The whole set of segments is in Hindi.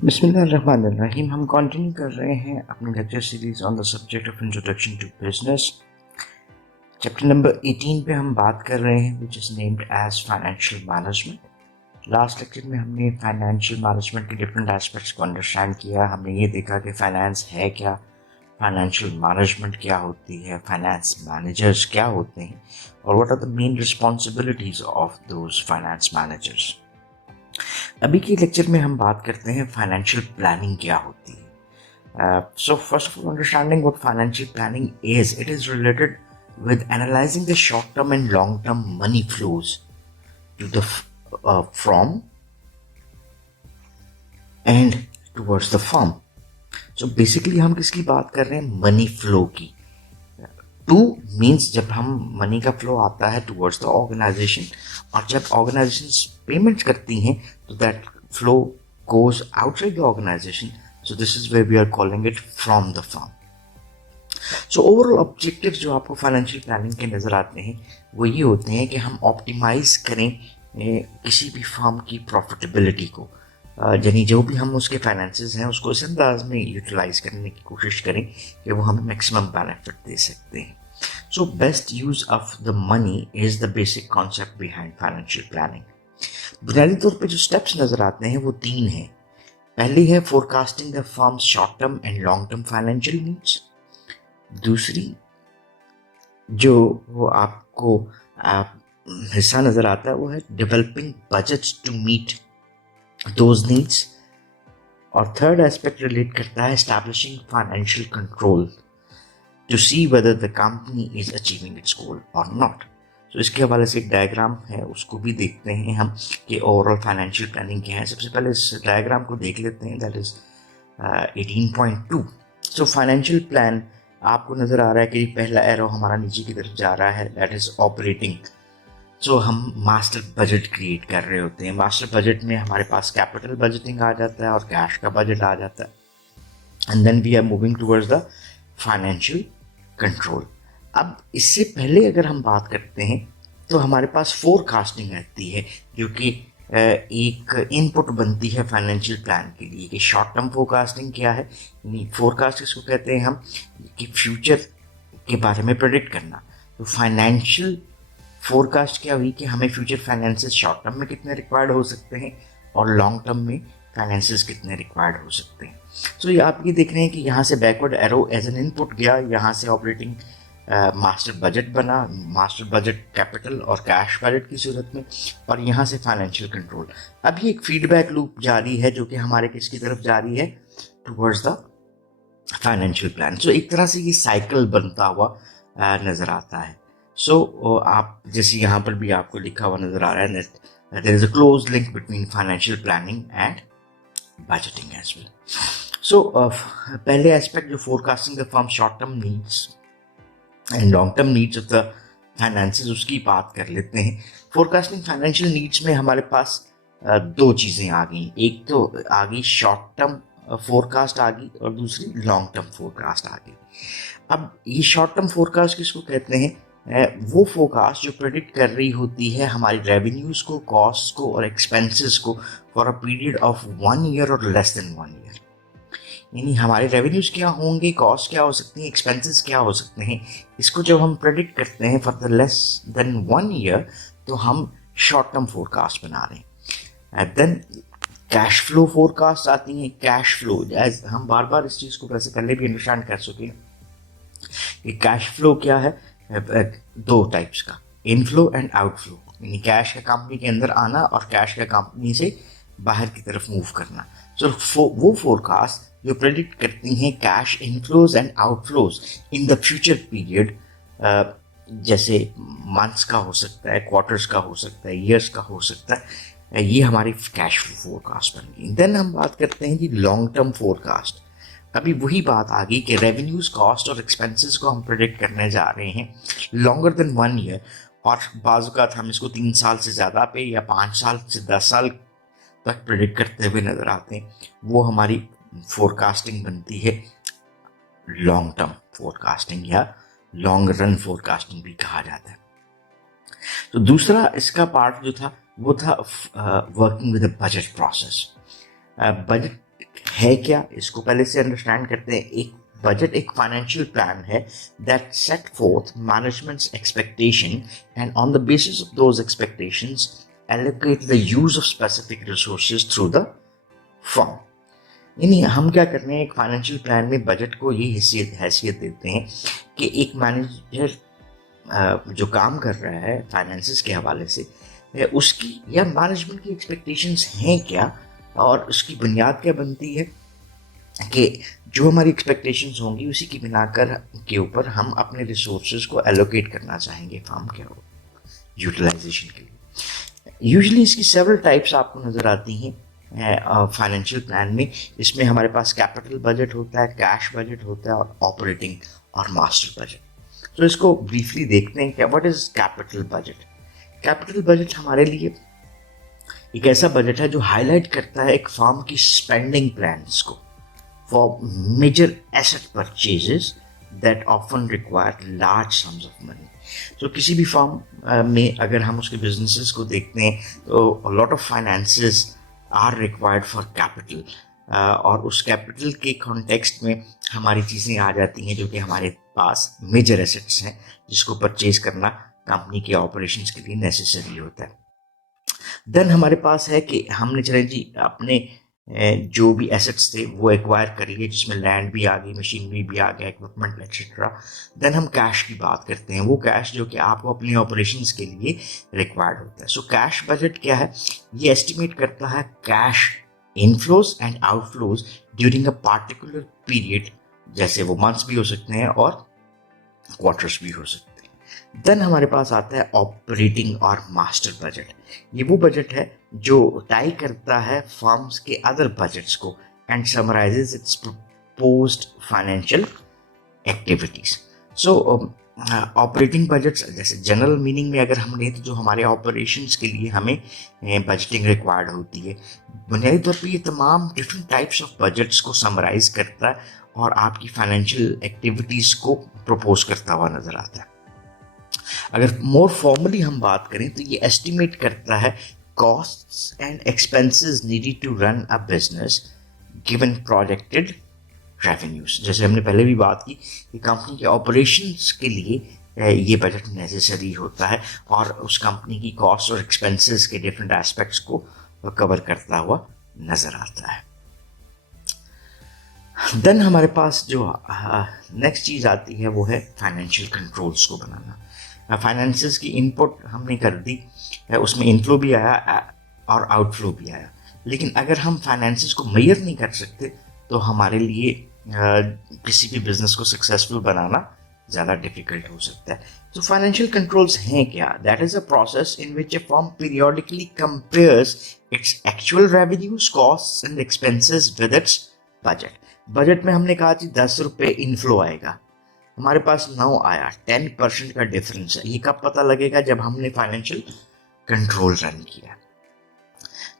बिस्मिल्लाहिर्रहमानिर्रहीम। हम कंटिन्यू कर रहे हैं अपनी lecture series on the subject of introduction to business. Chapter number 18 पे हम बात कर रहे हैं which is named as financial management. Last lecture में हमने फाइनेंशियल मैनेजमेंट के डिफरेंट एस्पेक्ट्स को अंडरस्टैंड किया। हमने ये देखा कि फाइनेंस है क्या, फाइनेंशियल मैनेजमेंट क्या होती है, फाइनेंस मैनेजर्स क्या होते हैं और what are the main responsibilities of those finance managers. अभी के लेक्चर में हम बात करते हैं फाइनेंशियल प्लानिंग क्या होती है। So first of all, understanding what financial planning is, it is related with analyzing the short term and long term money flows to the from and towards the firm. So basically हम किसकी बात कर रहे हैं? मनी फ्लो की। टू मीन्स जब हम मनी का फ्लो आता है टुवर्ड्स द ऑर्गेनाइजेशन, और जब ऑर्गेनाइजेशन पेमेंट्स करती हैं तो that flow goes outside the organisation. So this is where we are calling it from the firm. So overall objective जो आपको फाइनेंशियल प्लानिंग के नज़र आते हैं वो ये होते हैं कि हम ऑप्टिमाइज करें किसी भी फर्म की प्रॉफिटेबिलिटी को, यानी जो भी हम उसके फाइनेंसेस हैं उसको इस अंदाज में यूटिलाइज करने की कोशिश करें कि वो हमें मैक्सिमम बेनिफिट दे सकते हैं। So best use of the money is the basic concept behind financial planning. बुनियादी तौर पे जो स्टेप्स नजर आते हैं वो तीन हैं। पहली है forecasting the firms short term and long term financial needs. दूसरी जो वो आपको हिस्सा नजर आता है वो है developing budgets to meet those needs. और थर्ड एस्पेक्ट रिलेट करता है establishing financial control to see whether the company is achieving its goal और नॉट। तो इसके हवाले से एक डायग्राम है, उसको भी देखते हैं हम कि ओवरऑल फाइनेंशियल प्लानिंग क्या है। सबसे पहले इस डायग्राम को देख लेते हैं, that is 18.2। So financial plan आपको नजर आ रहा है कि पहला एरो हमारा नीचे की तरफ जा रहा है, दैट इज ऑपरेटिंग। सो हम मास्टर बजट क्रिएट कर रहे होते हैं। मास्टर बजट में हमारे पास कैपिटल बजटिंग आ जाता है और कैश का बजट आ जाता है, and then we are moving towards the financial control. अब इससे पहले अगर हम बात करते हैं तो हमारे पास फोरकास्टिंग रहती है, जो कि एक इनपुट बनती है फाइनेंशियल प्लान के लिए कि शॉर्ट टर्म फोरकास्टिंग क्या है। फोरकास्ट इसको कहते हैं हम कि फ्यूचर के बारे में प्रेडिक्ट करना। तो फाइनेंशियल फोरकास्ट क्या हुई कि हमें फ्यूचर फाइनेंसेस शॉर्ट टर्म में कितने रिक्वायर्ड हो सकते हैं और लॉन्ग टर्म में फाइनेंसेस कितने रिक्वायर्ड हो सकते हैं। सो ये आप ये देख रहे हैं कि यहाँ से backward arrow as an input गया, यहाँ से ऑपरेटिंग मास्टर बजट बना, मास्टर बजट कैपिटल और कैश बजट की सूरत में, और यहाँ से फाइनेंशियल कंट्रोल। अभी एक फीडबैक लूप जारी है जो कि हमारे किसकी तरफ जारी है? Towards the financial plan. So एक तरह से ये साइकिल बनता हुआ नजर आता है। सो आप जैसे यहाँ पर भी आपको लिखा हुआ नजर आ रहा है that there is a close link between financial planning and budgeting as well. So पहले एस्पेक्ट जो forecasting the firm short term needs and long term needs of the finances, उसकी बात कर लेते हैं। फोरकास्टिंग फाइनेंशियल नीड्स में हमारे पास दो चीज़ें आ गई। एक तो आ गई शॉर्ट टर्म फोरकास्ट आ गई और दूसरी लॉन्ग टर्म फोरकास्ट आ गई। अब ये शॉर्ट टर्म फोरकास्ट किसको कहते हैं? वो फोरकास्ट जो प्रेडिक्ट कर रही होती है हमारी रेवेन्यूज को, कॉस्ट को और एक्सपेंसेस को for a period of 1 year और लेस देन 1 ईयर। यानी हमारे रेवेन्यूज क्या होंगे, कॉस्ट क्या हो सकती है, एक्सपेंसेस क्या हो सकते हैं, इसको जब हम प्रेडिक्ट करते हैं for the less than 1 year तो हम शॉर्ट टर्म फोरकास्ट बना रहे हैं। And then cash flow forecast आती है। कैश फ्लो, एज हम बार बार इस चीज़ को वैसे पहले भी अंडरस्टैंड कर चुके हैं कि कैश फ्लो क्या है, दो टाइप्स का, इनफ्लो एंड आउटफ्लो। यानी कैश का कंपनी के अंदर आना और कैश का कंपनी से बाहर की तरफ मूव करना। सो वो फोरकास्ट जो प्रेडिक्ट करती हैं cash inflows and outflows in the future period, जैसे मंथ्स का हो सकता है, क्वार्टर्स का हो सकता है, ईयर्स का हो सकता है, ये हमारी कैश फ्लो फोरकास्ट बन गई। देन हम बात करते हैं कि लॉन्ग टर्म फोरकास्ट। अभी वही बात आ गई कि रेवेन्यूज, कॉस्ट और एक्सपेंसेस को हम प्रेडिक्ट करने जा रहे हैं लॉन्गर देन 1 ईयर, और बाज़ हम इसको 3 साल से ज़्यादा पे या 5 साल से 10 साल तक प्रेडिक्ट करते हुए नजर आते हैं। वो हमारी फोरकास्टिंग बनती है लॉन्ग टर्म फोरकास्टिंग या लॉन्ग रन फोरकास्टिंग भी कहा जाता है। तो दूसरा इसका पार्ट जो था वो था working with a budget process. Budget है क्या, इसको पहले से अंडरस्टैंड करते हैं। एक बजट एक फाइनेंशियल प्लान है that set fourth managements expectation and on the basis of those expectations allocate the use of specific resources through the firm। यानी हम क्या कर रहे हैं, एक फाइनेंशियल प्लान में बजट को ये हैसियत देते हैं कि एक मैनेजर जो काम कर रहा है फाइनेंसेस के हवाले से, उसकी या मैनेजमेंट की एक्सपेक्टेशंस हैं क्या, और उसकी बुनियाद क्या बनती है कि जो हमारी एक्सपेक्टेशंस होंगी उसी की बिनाकर के ऊपर हम अपने रिसोर्सेज को एलोकेट करना चाहेंगे फार्म के यूटिलाइजेशन के लिए। यूजुअली इसकी सेवरल टाइप्स आपको नज़र आती हैं फाइनेंशियल प्लान में। इसमें हमारे पास कैपिटल बजट होता है, कैश बजट होता है, और ऑपरेटिंग और मास्टर बजट। तो इसको ब्रीफली देखते हैं कि what is capital budget. Capital budget हमारे लिए एक ऐसा बजट है जो हाईलाइट करता है एक फर्म की स्पेंडिंग प्लान्स को for major asset purchases that often require large sums of money. तो किसी भी फर्म में अगर हम उसके बिजनेसेस को देखते हैं तो lot of finances are required for capital, और उस कैपिटल के कॉन्टेक्स्ट में हमारी चीज़ें आ जाती हैं जो कि हमारे पास मेजर एसेट्स हैं जिसको परचेज करना कंपनी के ऑपरेशंस के लिए नेसेसरी होता है। देन हमारे पास है कि हमने चले जी अपने जो भी एसेट्स थे वो एक्वायर करिए, जिसमें लैंड भी आ गई, मशीनरी भी आ गया, इक्विपमेंट एक्सेट्रा। देन हम कैश की बात करते हैं, वो कैश जो कि आपको अपने ऑपरेशंस के लिए रिक्वायर्ड होता है। सो कैश बजट क्या है, ये एस्टिमेट करता है cash inflows and outflows during a particular period, जैसे वो मंथ्स भी हो सकते हैं और क्वार्टर्स भी हो सकते हैं। देन हमारे पास आता है ऑपरेटिंग और मास्टर बजट। ये वो बजट है जो टाई करता है फर्म्स के अदर बजट्स को and summarises it's proposed financial activities. So operating budgets जैसे जनरल मीनिंग में अगर हम लें तो जो हमारे ऑपरेशंस के लिए हमें बजटिंग रिक्वायर्ड होती है, बुनियादी तौर पर ये तमाम डिफरेंट टाइप्स ऑफ बजट्स को समराइज करता है और आपकी फाइनेंशियल एक्टिविटीज़ को प्रपोज करता हुआ नजर आता है। अगर मोर फॉर्मली हम बात करें तो ये एस्टिमेट करता है costs and expenses needed to run a business given projected revenues. जैसे हमने पहले भी बात की कि कंपनी के ऑपरेशंस के लिए ये बजट नेसेसरी होता है और उस कंपनी की कॉस्ट और एक्सपेंसेस के डिफरेंट एस्पेक्ट्स को कवर करता हुआ नजर आता है। देन हमारे पास जो नेक्स्ट चीज़ आती है वो है फाइनेंशियल कंट्रोल्स को बनाना। फाइनेंसेस की इनपुट हमने कर दी, उसमें इनफ्लो भी आया और आउटफ्लो भी आया, लेकिन अगर हम फाइनेंसेस को मेजर नहीं कर सकते तो हमारे लिए किसी भी बिजनेस को सक्सेसफुल बनाना ज़्यादा डिफिकल्ट हो सकता है। तो फाइनेंशियल कंट्रोल्स हैं क्या? That is a process in which A firm periodically compares its actual revenues, costs and expenses with its budget. Budget में हमने कहा कि 10 रुपये इनफ्लो आएगा, हमारे पास 9 आया, 10% का डिफरेंस है। ये कब पता लगेगा? जब हमने फाइनेंशियल कंट्रोल रन किया।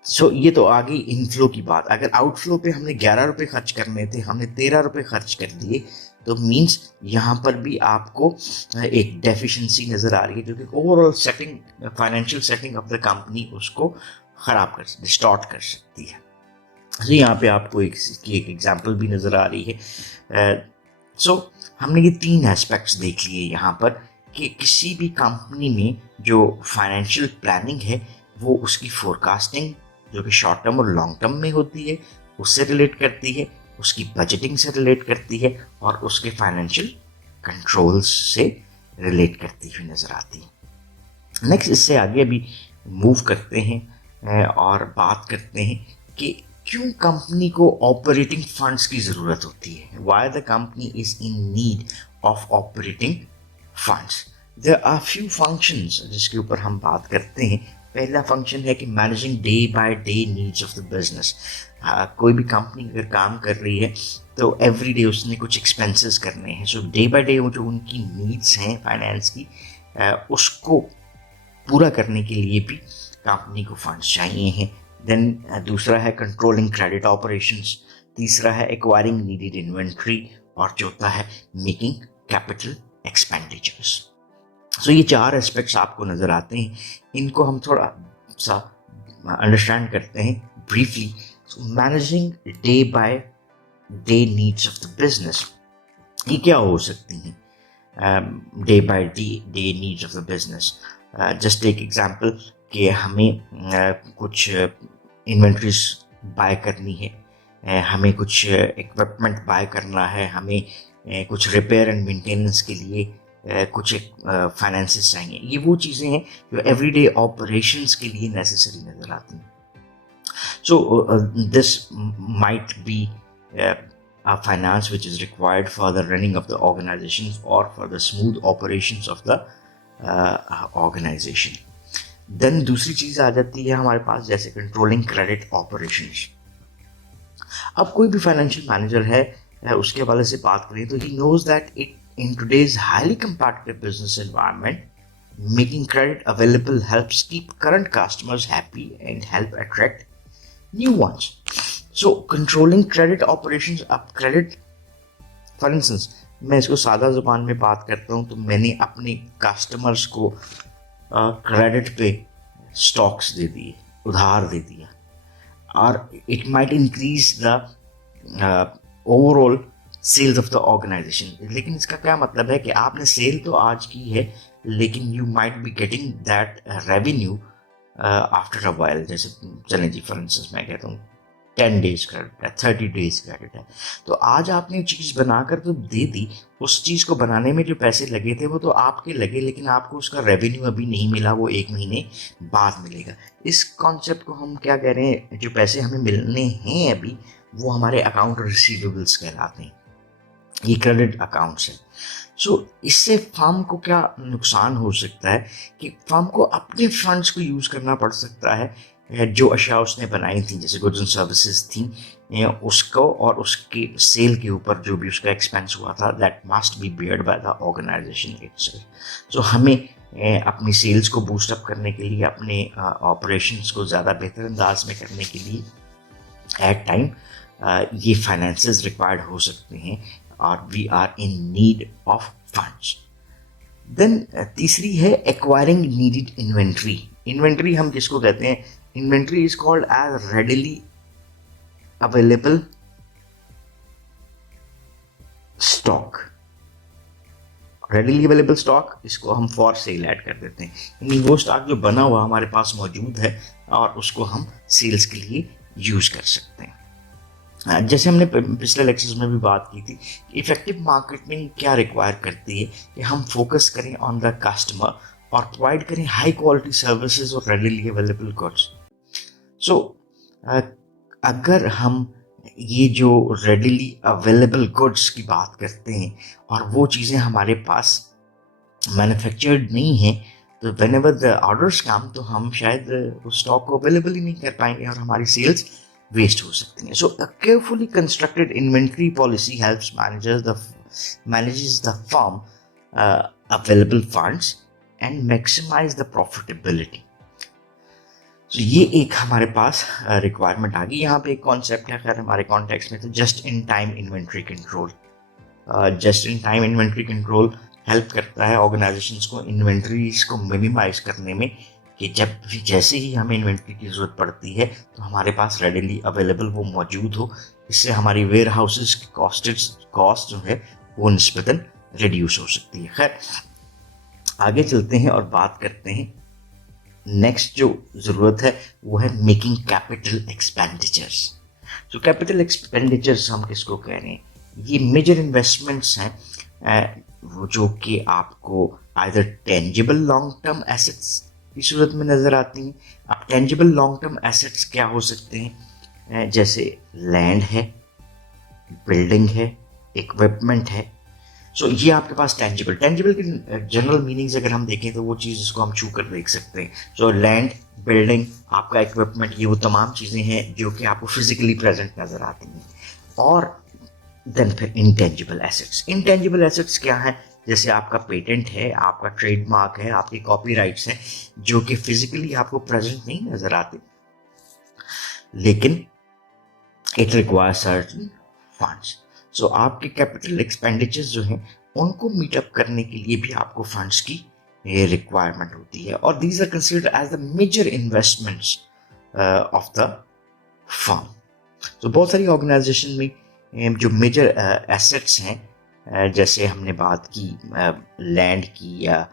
सो ये तो आ गई इनफ्लो की बात। अगर आउटफ्लो पे हमने 11 रुपये खर्च करने थे, हमने 13 रुपये खर्च कर दिए, तो मीन्स यहाँ पर भी आपको एक डेफिशिएंसी नज़र आ रही है जो कि overall setting, financial setting of the company उसको ख़राब कर, डिस्टॉर्ट कर सकती है। तो यहाँ पे आपको एक एग्जाम्पल भी नज़र आ रही है। सो हमने ये 3 एस्पेक्ट्स देख लिए यहाँ पर कि किसी भी कंपनी में जो फाइनेंशियल प्लानिंग है वो उसकी फोरकास्टिंग जो कि शॉर्ट टर्म और लॉन्ग टर्म में होती है उससे रिलेट करती है, उसकी बजटिंग से रिलेट करती है और उसके फाइनेंशियल कंट्रोल्स से रिलेट करती हुई नज़र आती है। नेक्स्ट इससे आगे भी मूव करते हैं और बात करते हैं कि क्यों कंपनी को ऑपरेटिंग फंड्स की ज़रूरत होती है। Why the company is in need of operating funds. There are few functions जिसके ऊपर हम बात करते हैं। पहला फंक्शन है कि managing day by day needs of the business. कोई भी कंपनी अगर काम कर रही है तो एवरी डे उसने कुछ एक्सपेंसेस करने हैं। सो डे बाय डे जो उनकी नीड्स हैं फाइनेंस की, उसको पूरा करने के लिए भी कंपनी को फंड्स चाहिए हैं। देन दूसरा है कंट्रोलिंग क्रेडिट ऑपरेशंस, तीसरा है एक्वायरिंग नीडेड इन्वेंट्री और चौथा है मेकिंग कैपिटल एक्सपेंडिचर्स। सो ये 4 एस्पेक्ट्स आपको नज़र आते हैं। इनको हम थोड़ा सा अंडरस्टैंड करते हैं briefly. Managing day by day needs of the business, ये क्या हो सकती हैं? Day by day needs of the business, just take example कि हमें कुछ इन्वेंट्रीज बाय करनी है, हमें कुछ इक्विपमेंट बाय करना है, हमें कुछ रिपेयर एंड मेंटेनेंस के लिए कुछ फाइनेंसेस चाहिए। ये वो चीज़ें हैं जो एवरीडे ऑपरेशंस के लिए नेसेसरी नज़र आती हैं। So this might be a finance which is required for the running of the organization or for the smooth operations of the organization. Then दूसरी चीज़ आ जाती है हमारे पास जैसे कंट्रोलिंग क्रेडिट ऑपरेशंस। अब कोई भी फाइनेंशियल मैनेजर है, उसके वाले से बात करें तो he knows that it in today's highly competitive business environment, making credit available helps keep current customers happy and help attract new ones. So controlling credit operations, अब credit, for instance, मैं इसको सादा जुबान में बात करता हूँ तो मैंने अपने कस्टमर्स को क्रेडिट पे स्टॉक्स दे दिए, उधार दे दिया, और it might increase the overall sales of the organisation. लेकिन इसका क्या मतलब है कि आपने सेल तो आज की है, लेकिन you might be getting that revenue after a while. जैसे चलें जी, फॉर इंस्टेंस मैं कहता हूँ 10 डेज क्रेडिट है, 30 डेज क्रेडिट है, तो आज आपने चीज़ बनाकर तो दे दी, उस चीज़ को बनाने में जो पैसे लगे थे वो तो आपके लगे, लेकिन आपको उसका रेवेन्यू अभी नहीं मिला, वो 1 महीने बाद मिलेगा। इस कॉन्सेप्ट को हम क्या कह रहे हैं, जो पैसे हमें मिलने हैं अभी वो हमारे अकाउंट रिसीवेबल्स कहलाते हैं, ये क्रेडिट अकाउंट्स है। सो इससे फर्म को क्या नुकसान हो सकता है कि फर्म को अपने फंड्स को यूज़ करना पड़ सकता है, जो अशिया उसने बनाई थी जैसे गुड्स एंड सर्विसेज थी, उसको और उसके सेल के ऊपर जो भी उसका एक्सपेंस हुआ था, that must be beared by the organisation itself. So हमें अपनी सेल्स को बूस्ट अप करने के लिए, अपने ऑपरेशंस को ज़्यादा बेहतर अंदाज में करने के लिए एट टाइम ये फाइनेंसेस रिक्वायर्ड हो सकते हैं, और we are in need of funds. Then तीसरी है एक्वायरिंग नीडेड इन्वेंट्री। इन्वेंट्री हम किसको कहते हैं? Inventory is called as readily available stock. Readily available stock, इसको हम फॉर सेल ऐड कर देते हैं, यानी वो स्टॉक जो बना हुआ हमारे पास मौजूद है और उसको हम सेल्स के लिए यूज कर सकते हैं। जैसे हमने पिछले लेक्चर्स में भी बात की थी कि इफेक्टिव मार्केटिंग क्या रिक्वायर करती है कि हम फोकस करें ऑन द कस्टमर और प्रोवाइड करें हाई क्वालिटी सर्विसेज और रेडिली अवेलेबल गुड्स। सो अगर हम ये जो रेडिली अवेलेबल गुड्स की बात करते हैं और वो चीज़ें हमारे पास मैन्युफैक्चर्ड नहीं हैं, तो वेन एवर द ऑर्डर्स कम तो हम शायद उस स्टॉक को अवेलेबल ही नहीं कर पाएंगे और हमारी सेल्स वेस्ट हो सकती हैं। So a carefully constructed inventory policy helps manages the firm available funds and maximize the profitability. So ये एक हमारे पास रिक्वायरमेंट आ गई। यहाँ पे एक कॉन्सेप्ट है, खैर हमारे कॉन्टेक्स्ट में तो just in time inventory control. Just in time inventory control help करता है ऑर्गेनाइजेशंस को इन्वेंट्रीज को मिनिमाइज करने में, कि जब भी जैसे ही हमें इन्वेंट्री की ज़रूरत पड़ती है तो हमारे पास रेडिली अवेलेबल वो मौजूद हो। इससे हमारी वेयर हाउसेज की कॉस्ट जो है वो निस्बतन रिड्यूस हो सकती है। खैर आगे चलते हैं और बात करते हैं, नेक्स्ट जो ज़रूरत है वो है मेकिंग कैपिटल एक्सपेंडिचर्स। तो कैपिटल एक्सपेंडिचर्स हम किसको कह रहे हैं? ये मेजर इन्वेस्टमेंट्स हैं वो जो कि आपको either tangible long term assets की सूरत में नज़र आती हैं। अब टेंजिबल लॉन्ग टर्म एसेट्स क्या हो सकते हैं? जैसे लैंड है, बिल्डिंग है, इक्विपमेंट है। सो ये आपके पास टेंजिबल की जनरल मीनिंग्स अगर हम देखें तो वो चीज़ इसको हम छू कर देख सकते हैं। सो लैंड, बिल्डिंग, आपका इक्विपमेंट, ये वो तमाम चीज़ें हैं जो कि आपको फिजिकली प्रेजेंट नज़र आती हैं। और देन फिर इंटेंजिबल एसेट्स क्या है? जैसे आपका पेटेंट है, आपका ट्रेडमार्क है, आपके कॉपीराइट्स हैं जो कि फिजिकली आपको प्रेजेंट नहीं नजर आते, लेकिन इट रिक्वायर सर्टेन फंड्स। सो आपके कैपिटल एक्सपेंडिचर्स जो हैं उनको मीटअप करने के लिए भी आपको फंड्स की रिक्वायरमेंट होती है, और these are considered as the major investments of the firm. तो बहुत सारी ऑर्गेनाइजेशन में जो मेजर एसेट्स हैं, जैसे हमने बात की लैंड की या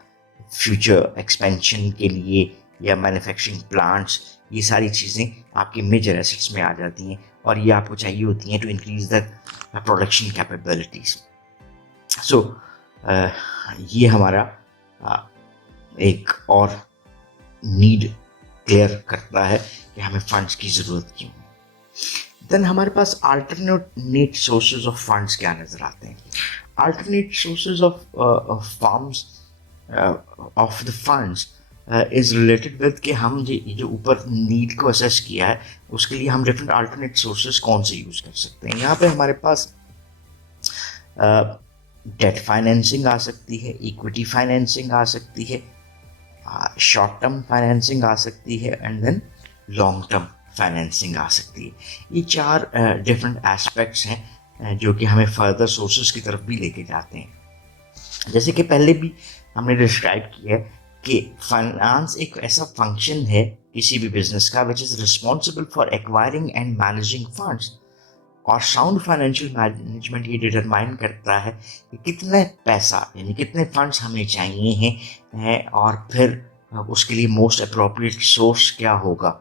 फ्यूचर एक्सपेंशन के लिए या मैन्युफैक्चरिंग प्लांट्स, ये सारी चीज़ें आपकी मेजर एसेट्स में आ जाती हैं और ये आपको चाहिए होती हैं to increase the production capabilities. So ये हमारा एक और नीड क्लियर करता है कि हमें फंड्स की ज़रूरत क्यों है। देन हमारे पास अल्टरनेट सोर्सेज ऑफ फंड्स क्या नज़र आते हैं। Alternate sources of funds of the funds is related with कि हम ये जो ऊपर नीड को असेस किया है उसके लिए हम डिफरेंट अल्टरनेट सोर्सेज कौन से यूज़ कर सकते हैं। यहाँ पे हमारे पास डेट फाइनेंसिंग आ सकती है, इक्विटी फाइनेंसिंग आ सकती है, शॉर्ट टर्म फाइनेंसिंग आ सकती है and then long term financing आ सकती है। ये चार डिफरेंट एस्पेक्ट्स हैं जो कि हमें फर्दर सोर्सेज की तरफ भी लेके जाते हैं। जैसे कि पहले भी हमने डिस्क्राइब किया है कि फाइनेंस एक ऐसा फंक्शन है किसी भी बिजनेस का which is responsible for acquiring and managing funds, और साउंड फाइनेंशियल मैनेजमेंट ये डिटरमाइन करता है कि कितने पैसा यानी कितने फंड्स हमें चाहिए हैं और फिर उसके लिए मोस्ट अप्रोप्रिएट सोर्स क्या होगा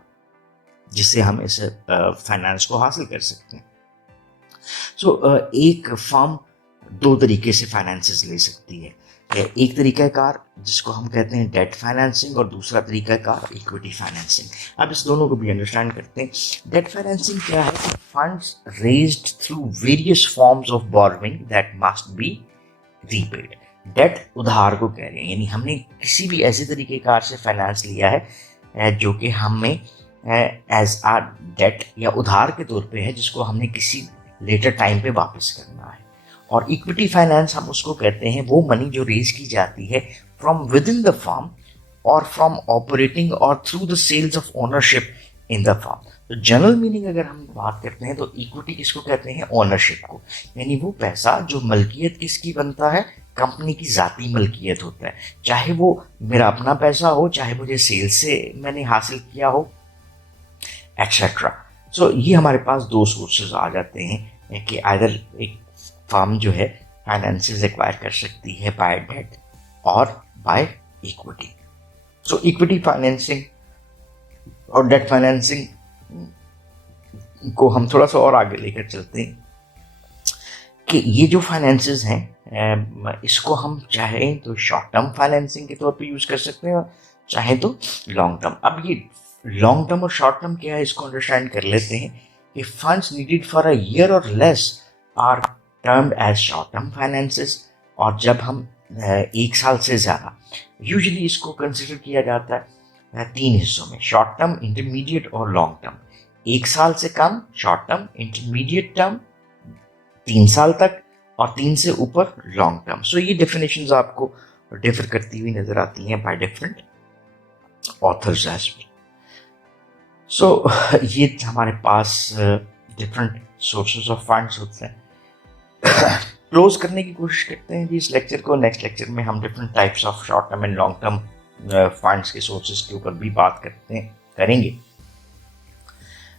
जिससे हम इस फाइनेंस को हासिल कर सकते हैं। सो एक फर्म दो तरीके से फाइनेंसेस ले सकती है। एक तरीकाकार जिसको हम कहते हैं डेट फाइनेंसिंग और दूसरा तरीकाकार इक्विटी फाइनेंसिंग। अब इस दोनों को भी अंडरस्टैंड करते हैं। डेट फाइनेंसिंग क्या है? Funds raised through various forms of borrowing that must be repaid. Debt उधार को कह रहे हैं, यानी हमने किसी भी ऐसे तरीकेकार से फाइनेंस लिया है जो कि हमें एज आ डेट या उधार के तौर पे है जिसको हमने किसी लेटर टाइम पे वापस करना है। और इक्विटी फाइनेंस हम उसको कहते हैं वो मनी जो रेज की जाती है from within the firm और फ्रॉम ऑपरेटिंग और through the sales of ownership in the firm. तो जनरल मीनिंग अगर हम बात करते हैं तो इक्विटी किसको कहते हैं? ओनरशिप को, यानी वो पैसा जो मलकियत किसकी बनता है? कंपनी की जाती मलकियत होता है, चाहे वो मेरा अपना पैसा हो, चाहे मुझे सेल से मैंने हासिल किया हो, एक्सेट्रा। सो ये हमारे पास दो सोर्सेज आ जाते हैं कि आइदर एक फर्म जो है फाइनेंसेस एक्वायर कर सकती है बाय डेट और by equity. So equity financing और डेट फाइनेंसिंग को हम थोड़ा सा और आगे लेकर चलते हैं कि ये जो फाइनेंसेस हैं इसको हम चाहें तो शॉर्ट टर्म फाइनेंसिंग के तौर पे यूज कर सकते हैं और चाहें तो लॉन्ग टर्म। अब ये लॉन्ग टर्म और शॉर्ट टर्म क्या है इसको अंडरस्टैंड कर लेते हैं कि funds needed for a year और less are termed as short term finances, और जब हम एक साल से ज़्यादा, यूजुअली इसको कंसिडर किया जाता है तीन हिस्सों में, शॉर्ट टर्म, इंटरमीडिएट और लॉन्ग टर्म। एक साल से कम शॉर्ट टर्म, इंटरमीडिएट टर्म 3 साल तक, और 3 से ऊपर लॉन्ग टर्म। सो ये डेफिनेशंस आपको डिफर करती हुई नजर आती हैं by different authors as well. So ये हमारे पास डिफरेंट सोर्सेज ऑफ फंड्स होते हैं। क्लोज करने की कोशिश करते हैं जी इस लेक्चर को। नेक्स्ट लेक्चर में हम different types of short term and long term funds के सोर्सेज के ऊपर भी बात करेंगे।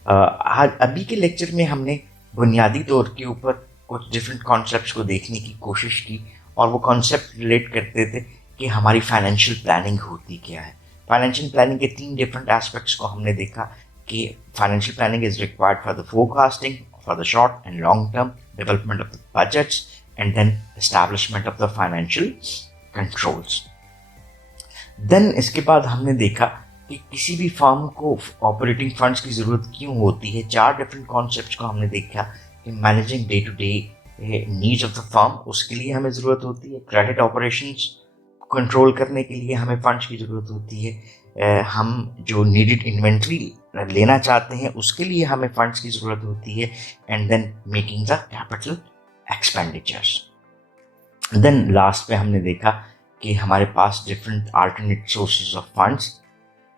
आज अभी के लेक्चर में हमने बुनियादी तौर के ऊपर कुछ डिफरेंट कॉन्सेप्ट्स को देखने की कोशिश की और वो कॉन्सेप्ट रिलेट करते थे कि हमारी फाइनेंशियल प्लानिंग होती क्या है। फाइनेंशियल प्लानिंग के 3 डिफरेंट एस्पेक्ट्स को हमने देखा कि financial planning is required for the forecasting, for the short and long term, development of the budgets, and then establishment of the financial controls. Then इसके बाद हमने देखा कि किसी भी फर्म को ऑपरेटिंग फंड्स की ज़रूरत क्यों होती है। 4 डिफरेंट कॉन्सेप्ट्स को हमने देखा कि managing day to day needs of the firm, उसके लिए हमें ज़रूरत होती है। क्रेडिट ऑपरेशंस कंट्रोल करने के लिए हमें फंड्स की ज़रूरत होती है। हम जो नीडेड इन्वेंट्री लेना चाहते हैं उसके लिए हमें फंड्स की ज़रूरत होती है। And then making the capital expenditures. Then last पे हमने देखा कि हमारे पास different alternate sources of funds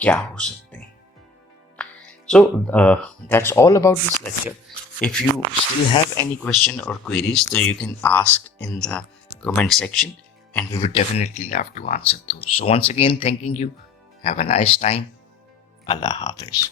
क्या हो सकते हैं। So that's all about this lecture. If you still have any question और क्वेरीज तो you can ask in the comment section and we would definitely love to answer those. So once again, thanking you. Have a nice time. Allah Hafiz.